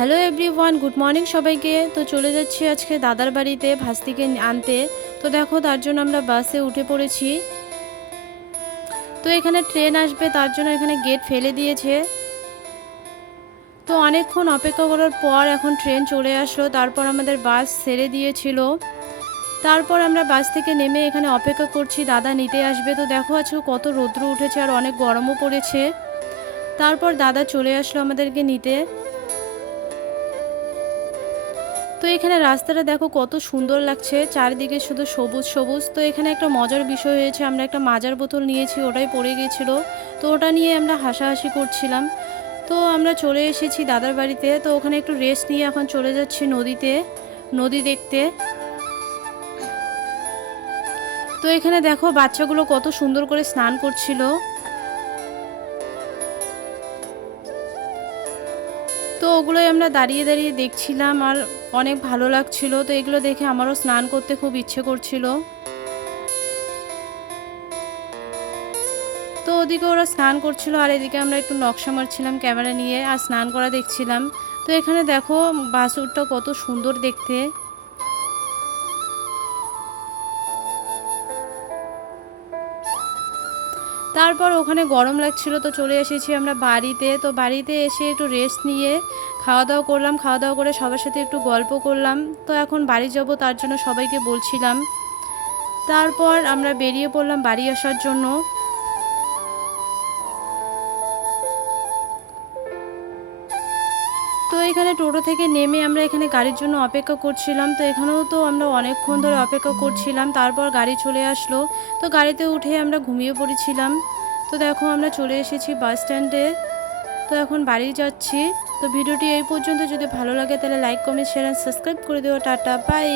Hello everyone, good morning সবাইকে। তো চলে যাচ্ছি আজকে দাদার বাড়িতে ভাস্তিকে আনতে। তো দেখো, তার জন্য আমরা বাসে উঠে পড়েছি। তো এখানে ট্রেন আসবে, তার জন্য এখানে গেট ফেলে দিয়েছে। তো অনেকক্ষণ অপেক্ষা করার পর এখন ট্রেন চলে আসলো। তারপর আমাদের বাস ছেড়ে দিয়েছিল। তারপর আমরা বাস থেকে নেমে এখানে অপেক্ষা করছি দাদা নিতে আসবে। তো দেখো আজকে কত রৌদ্র উঠেছে আর অনেক গরমও পড়েছে। তারপর দাদা চলে আসলো আমাদেরকে নিতে। তো এখানে রাস্তাটা দেখো কত সুন্দর লাগছে, চারিদিকে শুধু সবুজ সবুজ। তো এখানে একটা মজার বিষয় হয়েছে, আমরা একটা মাজার বোতল নিয়েছি, ওটাই পড়ে গিয়েছিল। তো ওটা নিয়ে আমরা হাসাহাসি করছিলাম। তো আমরা চলে এসেছি দাদার বাড়িতে। তো ওখানে একটু রেস্ট নিয়ে এখন চলে যাচ্ছি নদী দেখতে। তো এখানে দেখো বাচ্চাগুলো কত সুন্দর করে স্নান করছিল। তো ওগুলোই আমরা দাঁড়িয়ে দাঁড়িয়ে দেখছিলাম আর অনেক ভালো লাগছিল। তো এগুলো দেখে আমারও স্নান করতে খুব ইচ্ছে করছিল। তো ওদিকে ওরা স্নান করছিল আর এদিকে আমরা একটু নকশা মারছিলাম ক্যামেরা নিয়ে আর স্নান করা দেখছিলাম। তো এখানে দেখো বাছুরটা কত সুন্দর দেখতে। তারপর ওখানে গরম লাগছিল, তো চলে এসেছি আমরা বাড়িতে। তো বাড়িতে এসে একটু রেস্ট নিয়ে খাওয়া দাওয়া করলাম। খাওয়া দাওয়া করে সবার সাথে একটু গল্প করলাম। তো এখন বাড়ি যাব, তার জন্য সবাইকে বলছিলাম। তারপর আমরা বেরিয়ে পড়লাম বাড়ি আসার জন্য। তো এখানে টোটো থেকে নেমে আমরা এখানে গাড়ির জন্য অপেক্ষা করছিলাম। তো এখানেও তো আমরা অনেকক্ষণ ধরে অপেক্ষা করছিলাম। তারপর গাড়ি চলে আসলো। তো গাড়িতে উঠে আমরা ঘুমিয়ে পড়েছিলাম। তো দেখো আমরা চলে এসেছি বাস স্ট্যান্ডে। তো এখন বাড়ি যাচ্ছি। তো ভিডিওটি এই পর্যন্ত, যদি ভালো লাগে তাহলে like comment share and subscribe করে দিও। Tata, by.